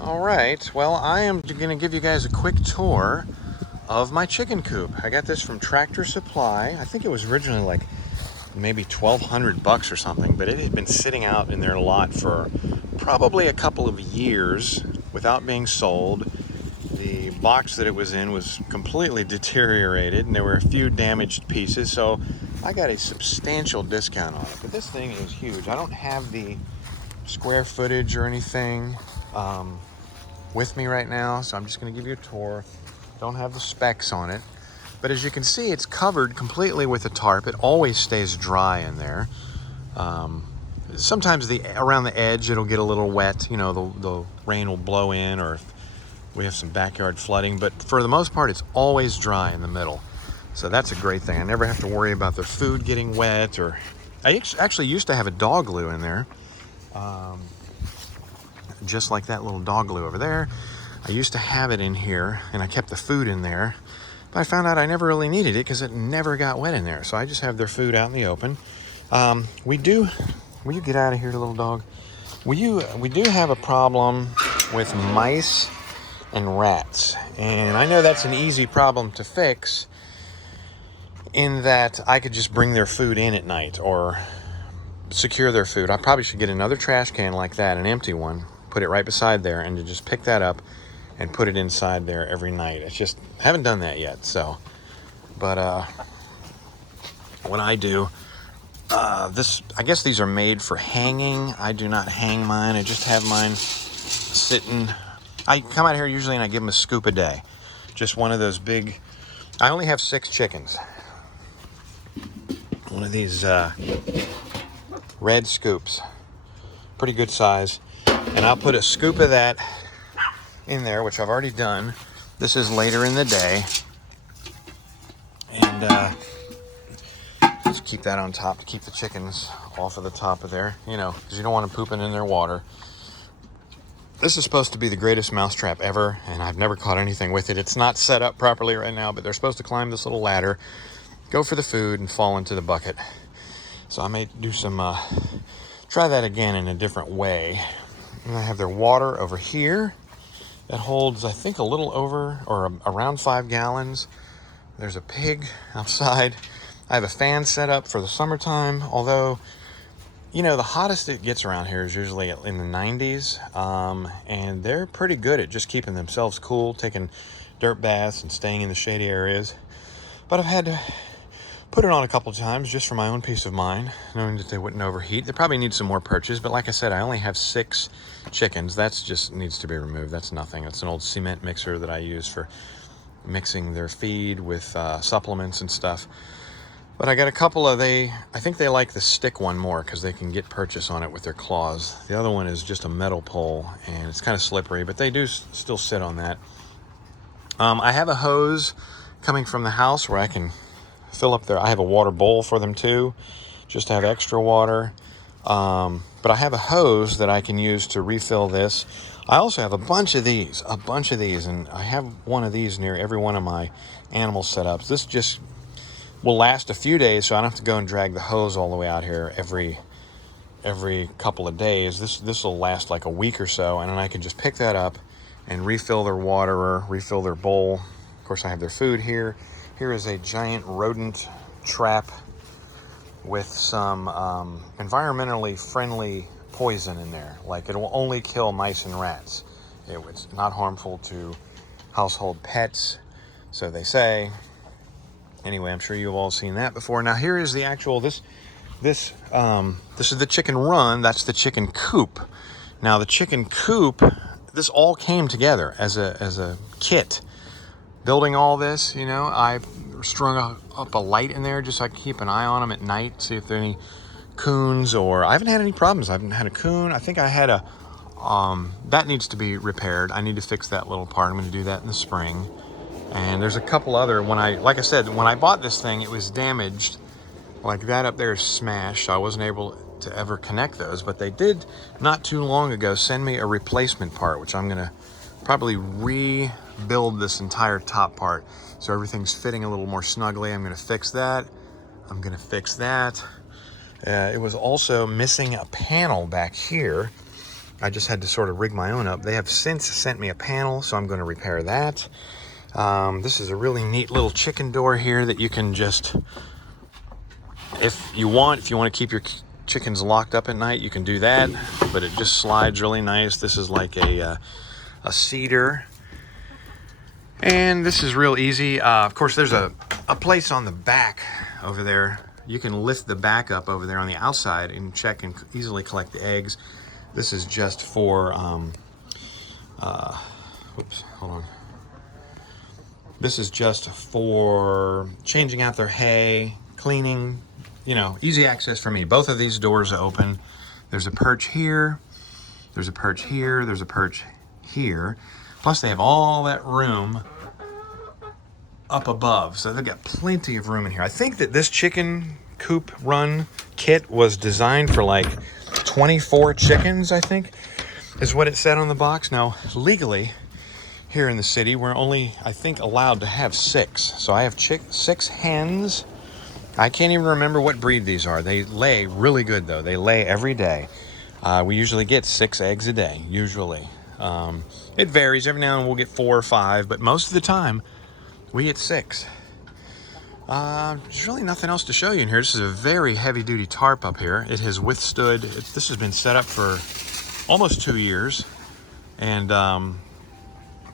All right, well, I am going to give you guys a quick tour of my chicken coop. I got this from Tractor Supply. I think it was originally like maybe $1,200 or something, but it had been sitting out in their lot for probably a couple of years without being sold. The box that it was in was completely deteriorated, and there were a few damaged pieces, so I got a substantial discount on it. But this thing is huge. I don't have the square footage or anything with me right now, so I'm just going to give you a tour. Don't have the specs on it, but as you can see, it's covered completely with a tarp. It always stays dry in there. Sometimes around the edge it'll get a little wet, you know, the rain will blow in, or if we have some backyard flooding, but for the most part it's always dry in the middle, so that's a great thing. I never have to worry about the food getting wet. Or I actually used to have a dog glue in there, just like that little dog glue over there. I used to have it in here, and I kept the food in there, but I found out I never really needed it because it never got wet in there. So I just have their food out in the open. Will you get out of here, little dog? We do have a problem with mice and rats, and I know that's an easy problem to fix in that I could just bring their food in at night or secure their food. I probably should get another trash can like that, an empty one, put it right beside there, and to just pick that up and put it inside there every night. It's just, I haven't done that yet, so. But what I do, I guess these are made for hanging. I do not hang mine. I just have mine sitting. I come out here usually and I give them a scoop a day. Just one of those big, I only have 6 chickens. One of these red scoops, pretty good size. And I'll put a scoop of that in there, which I've already done. This is later in the day. And just keep that on top to keep the chickens off of the top of there, you know, because you don't want them pooping in their water. This is supposed to be the greatest mousetrap ever, and I've never caught anything with it. It's not set up properly right now, but they're supposed to climb this little ladder, go for the food, and fall into the bucket. So I may do some, try that again in a different way. And I have their water over here that holds, I think, a little over or around 5 gallons. There's a pig outside. I have a fan set up for the summertime, although, you know, the hottest it gets around here is usually in the 90s, and they're pretty good at just keeping themselves cool, taking dirt baths and staying in the shady areas. But I've had to put it on a couple of times just for my own peace of mind, knowing that they wouldn't overheat. They probably need some more perches, but like I said, I only have 6 chickens. That's just needs to be removed. That's nothing. It's an old cement mixer that I use for mixing their feed with supplements and stuff. But I got a couple of, I think they like the stick one more because they can get purchase on it with their claws. The other one is just a metal pole, and it's kind of slippery, but they do still sit on that. I have a hose coming from the house where I can fill up I have a water bowl for them too, just to have extra water. But I have a hose that I can use to refill this. I also have a bunch of these, and I have one of these near every one of my animal setups. This just will last a few days, so I don't have to go and drag the hose all the way out here every couple of days. This will last like a week or so, and then I can just pick that up and refill their water, refill their bowl. Of course, I have their food here. Here is a giant rodent trap with some environmentally friendly poison in there. Like, it will only kill mice and rats. It's not harmful to household pets, so they say. Anyway, I'm sure you've all seen that before. Now here is the actual, this is the chicken run. That's the chicken coop. Now the chicken coop, this all came together as a kit. Building all this, you know, I strung up a light in there just so I can keep an eye on them at night, see if there are any coons, or I haven't had any problems. I haven't had a coon. I think I had that needs to be repaired. I need to fix that little part. I'm going to do that in the spring. And there's a couple other, like I said, when I bought this thing, it was damaged. Like that up there is smashed. I wasn't able to ever connect those, but they did not too long ago send me a replacement part, which I'm gonna probably rebuild this entire top part so everything's fitting a little more snugly. I'm gonna fix that. I'm gonna fix that. It was also missing a panel back here. I just had to sort of rig my own up. They have since sent me a panel, so I'm going to repair that. This is a really neat little chicken door here that you can just, if you want to keep your chickens locked up at night, you can do that, but it just slides really nice. This is like a cedar, and this is real easy. Of course, there's a place on the back over there. You can lift the back up over there on the outside and check and easily collect the eggs. This is just for, oops, hold on. This is just for changing out their hay, cleaning, you know, easy access for me. Both of these doors are open. There's a perch here, there's a perch here, there's a perch here. Plus they have all that room up above. So they've got plenty of room in here. I think that this chicken coop run kit was designed for like 24 chickens, I think, is what it said on the box. Now, legally, here in the city, we're only, I think, allowed to have 6. So I have 6 hens. I can't even remember what breed these are. They lay really good, though. They lay every day. We usually get 6 eggs a day, usually. It varies. Every now and then we'll get 4 or 5, but most of the time, we get 6. There's really nothing else to show you in here. This is a very heavy-duty tarp up here. It has withstood, this has been set up for almost 2 years, and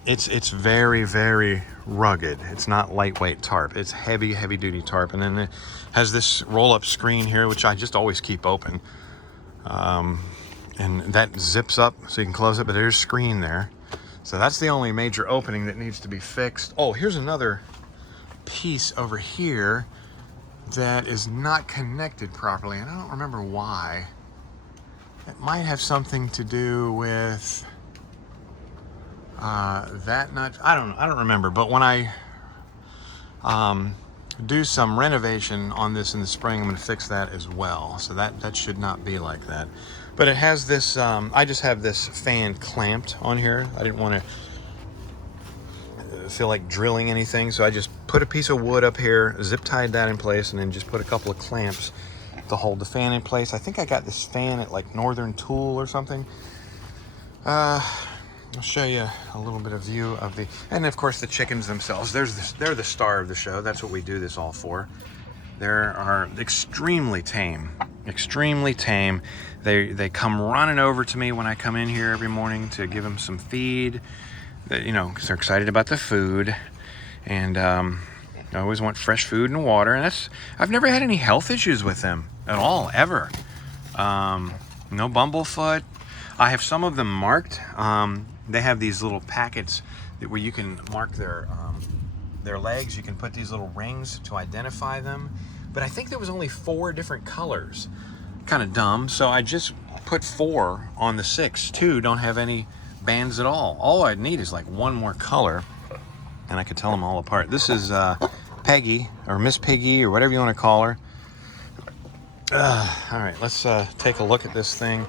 it's very, very rugged. It's not lightweight tarp. It's heavy-duty tarp. And then it has this roll-up screen here, which I just always keep open. And that zips up so you can close it, but there's a screen there. So that's the only major opening that needs to be fixed. Oh, here's another piece over here that is not connected properly, and I don't remember why. It might have something to do with that nut. I don't remember, but when I do some renovation on this in the spring, I'm going to fix that as well. So that should not be like that. But it has this, I just have this fan clamped on here. I didn't want to feel like drilling anything, so I just put a piece of wood up here, zip tied that in place, and then just put a couple of clamps to hold the fan in place. I think I got this fan at like Northern Tool or something. I'll show you a little bit of view of the, and of course the chickens themselves. They're the star of the show. That's what we do this all for. They are extremely tame, extremely tame. They come running over to me when I come in here every morning to give them some feed. You know, because they're excited about the food, and I always want fresh food and water. And I've never had any health issues with them at all, ever. No bumblefoot. I have some of them marked. They have these little packets where you can mark their legs. You can put these little rings to identify them. But I think there was only 4 different colors. Kind of dumb. So I just put 4 on the 6. 2 don't have any bands at all. All I'd need is like 1 more color, and I could tell them all apart. This is Peggy, or Miss Piggy, or whatever you want to call her. All right, let's take a look at this thing.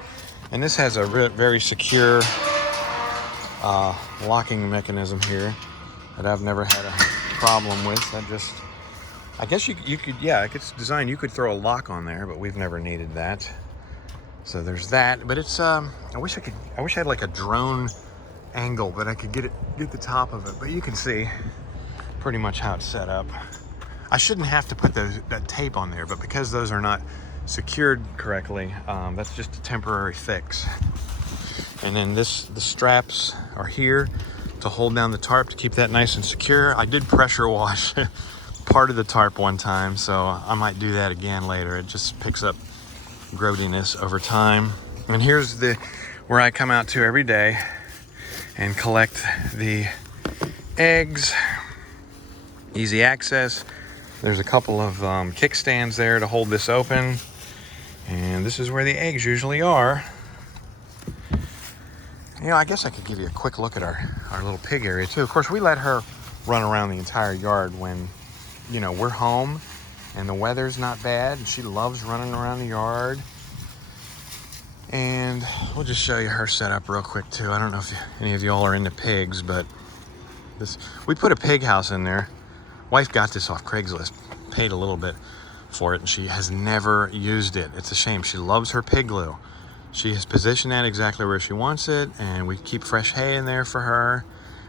And this has a very secure locking mechanism here that I've never had a problem with. I guess you could, yeah, it's designed, you could throw a lock on there, but we've never needed that. So there's that. But it's I wish I had like a drone angle, but I could get the top of it. But you can see pretty much how it's set up. I shouldn't have to put that tape on there, but because those are not secured correctly, that's just a temporary fix. And then the straps are here to hold down the tarp to keep that nice and secure. I did pressure wash part of the tarp one time, so I might do that again later. It just picks up growdiness over time. And here's where I come out to every day and collect the eggs. Easy access. There's a couple of kickstands there to hold this open, and this is where the eggs usually are. You know, I guess I could give you a quick look at our little pig area too. Of course, we let her run around the entire yard when, you know, we're home and the weather's not bad, and she loves running around the yard. And we'll just show you her setup real quick too. I don't know if any of y'all are into pigs, but we put a pig house in there. Wife got this off Craigslist, paid a little bit for it, and she has never used it. It's a shame. She loves her pig glue. She has positioned that exactly where she wants it, and we keep fresh hay in there for her.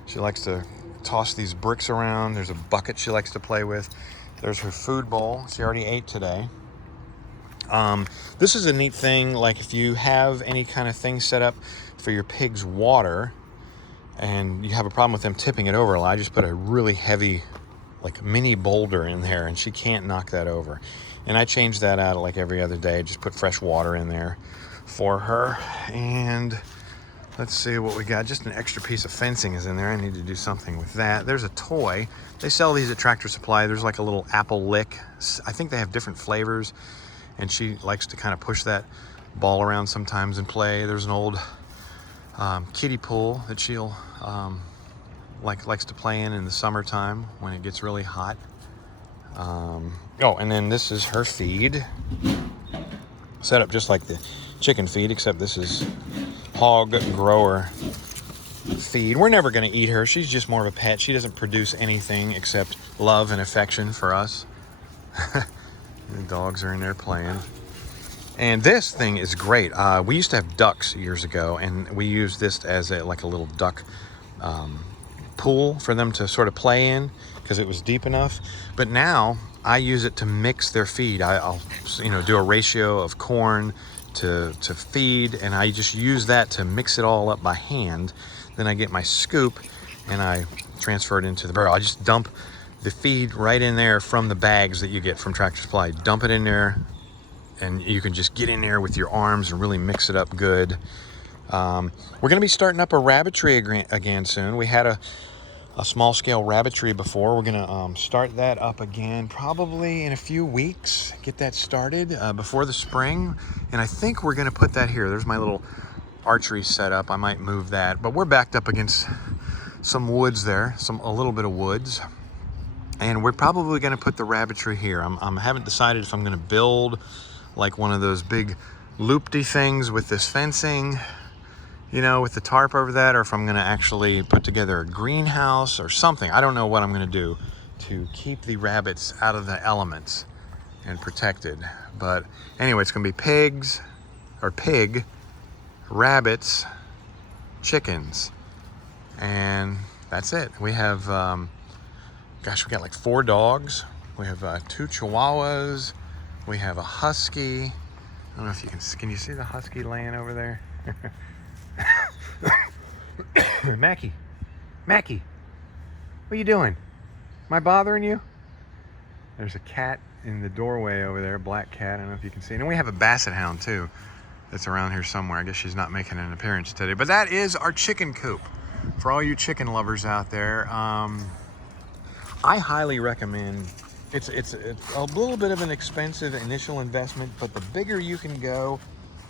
She likes to toss these bricks around. There's a bucket she likes to play with. There's her food bowl. She already ate today. This is a neat thing, like if you have any kind of thing set up for your pig's water and you have a problem with them tipping it over, I just put a really heavy, like mini boulder in there, and she can't knock that over. And I change that out like every other day, just put fresh water in there for her. And let's see what we got. Just an extra piece of fencing is in there. I need to do something with that. There's a toy. They sell these at Tractor Supply. There's like a little apple lick. I think they have different flavors, and she likes to kind of push that ball around sometimes and play. There's an old kiddie pool that she'll likes to play in the summertime when it gets really hot. Oh, and then this is her feed, set up just like the chicken feed, except this is hog grower feed. We're never going to eat her. She's just more of a pet. She doesn't produce anything except love and affection for us. The dogs are in there playing. And this thing is great. We used to have ducks years ago, and we used this as like a little duck pool for them to sort of play in because it was deep enough. But now I use it to mix their feed. I'll do a ratio of corn to feed, and I just use that to mix it all up by hand. Then I get my scoop and I transfer it into the barrel. I just dump the feed right in there from the bags that you get from Tractor Supply. Dump it in there, and you can just get in there with your arms and really mix it up good. We're going to be starting up a rabbetry again soon. We had a small scale rabbetry before. We're going to start that up again probably in a few weeks. Get that started before the spring. And I think we're going to put that here. There's my little archery setup. I might move that. But we're backed up against some woods there, a little bit of woods. And we're probably going to put the rabbetry here. I haven't decided if I'm going to build like one of those big loopty things with this fencing, with the tarp over that, or if I'm going to actually put together a greenhouse or something. I don't know what I'm going to do to keep the rabbits out of the elements and protected. But anyway, it's going to be pig, rabbits, chickens, and that's it. We have, we got like 4 dogs. We have 2 Chihuahuas. We have a husky. I don't know if you can you see the husky laying over there? Mackie, what are you doing? Am I bothering you? There's a cat in the doorway over there, black cat. I don't know if you can see. And we have a basset hound too that's around here somewhere. I guess she's not making an appearance today. But that is our chicken coop. For all you chicken lovers out there, I highly recommend. It's a little bit of an expensive initial investment, but the bigger you can go,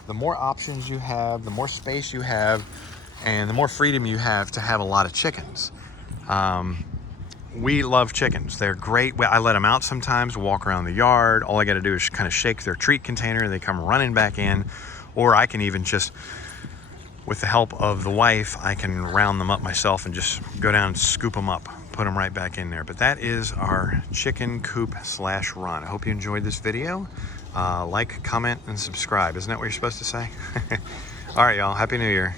the more options you have, the more space you have, and the more freedom you have to have a lot of chickens. We love chickens. They're great. I let them out sometimes, walk around the yard. All I got to do is kind of shake their treat container. They come running back in. Or I can even just, with the help of the wife, I can round them up myself and just go down and scoop them up, put them right back in there. But that is our chicken coop /run. I hope you enjoyed this video. Like, comment, and subscribe. Isn't that what you're supposed to say? All right, y'all. Happy New Year.